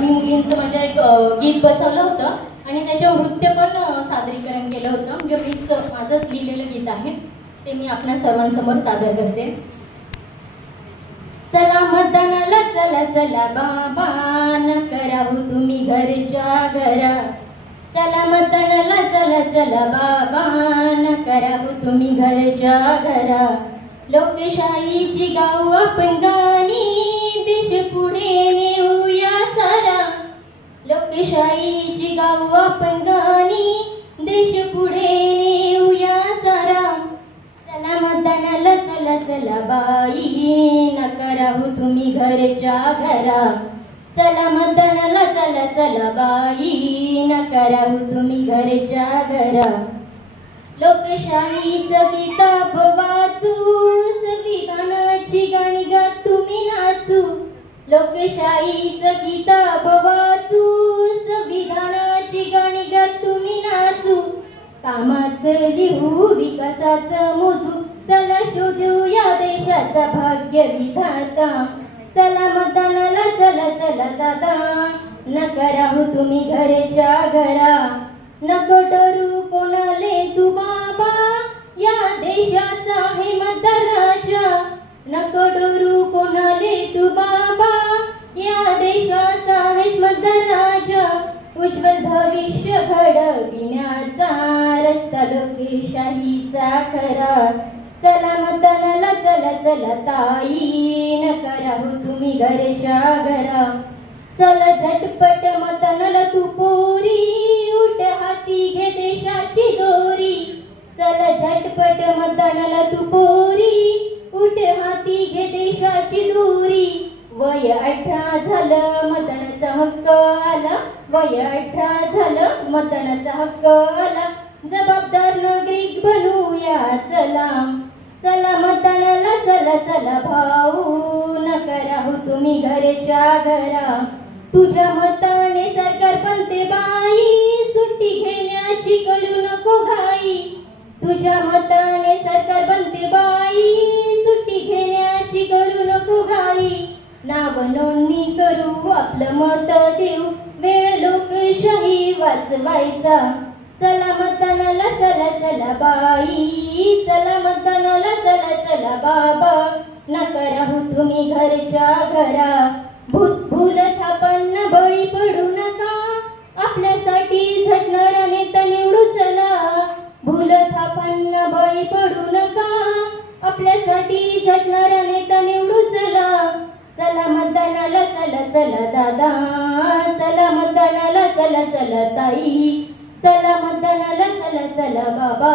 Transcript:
आम्ही मुलींचं म्हणजे एक गीत बसवलं होतं आणि त्याच्यावर नृत्य पण सादरीकरण केलं होतं. म्हणजे माझंच लिहिलेलं गीत आहे ते मी आपल्या सर्वांसमोर सादर करते. चला मतदानाला चला चला बाबा, न करावं तुम्ही घरच्या घरा. चला मतदानाला चला चला बाबा, न करावं तुम्ही घरच्या घरा. लोकशाहीची गाऊ आपण गाणी, देश पुढे नेऊया सारा. लोकशाहीची गाऊ आपण गाणी, देश पुढे नेऊया सारा. चला मतदानाला चला चला बाई, न करावं तुम्ही घरच्या घरा. चला मतदानाला चला चला बाई, न करावं तुम्ही घरच्या घरा. लोकशाहीचं किताब वाचू, संविधानाची गाणी गात तुम्ही नाचू. लोकशाहीचं किताब वाचू, संविधानाची गाणी गात तुम्ही नाचू. कामाचं लिहू, विकासाचं मोजू, चला शोधू या देशाचा भाग्य विधाता. चला मतदानाला चला चला दादा, न करावं तुम्ही घरच्या घरा. नको डरू कोणाले तू बाबा, या देशाचा आहे मतदार राजा. नको डरू कोणाले तू बाबा, या देशाचा आहे मतदार राजा. उज्ज्वल भविष्य घडविण्याचा रस्ता लोकशाहीचा खरा. चला मतदानाला चला चला ताई, न करावं तुम्ही घरच्या घरा. चला झटपट मतदानाला तू पोरी, उठ हाती घे देशाची दोरी. चला झटपट मतदानाला तू पोरी, उठ हाती घे देशाची दोरी. वय 18 झालं मतदानाचा हक्क आला, वय 18 झालं मतदानाचा हक्क आला. जबाबदार नागरिक बनूया चला. चला मतदानाला चला चला भाऊ, न करावं तुम्ही घरच्या घरा. तुझ्या मताने सरकार बनते बाई, सुट्टी घेण्याची करू नको घाई. तुझ्या मताने सरकार बनते बाई, सुट्टी घेण्याची करू नको घाई. नाव नोंदणी करू, आपलं मत देऊ, वेळ लोकशाही वाचवायचा. चला मतदानाला चला चला बाई, चला मतदानाला चला चला बाबा, न करावं तुम्ही घरच्या घरा. भूल थापांना बळी पडू नका, आपल्यासाठी झटणारा नेता निवडू चला. भूल थापांना बळी पडू नका, आपल्यासाठी झटणारा नेता निवडू चला. चला मतदानाला चला चला दादा, चला मतदानाला चला चला ताई. चला मतदानाला चला चला बाबा,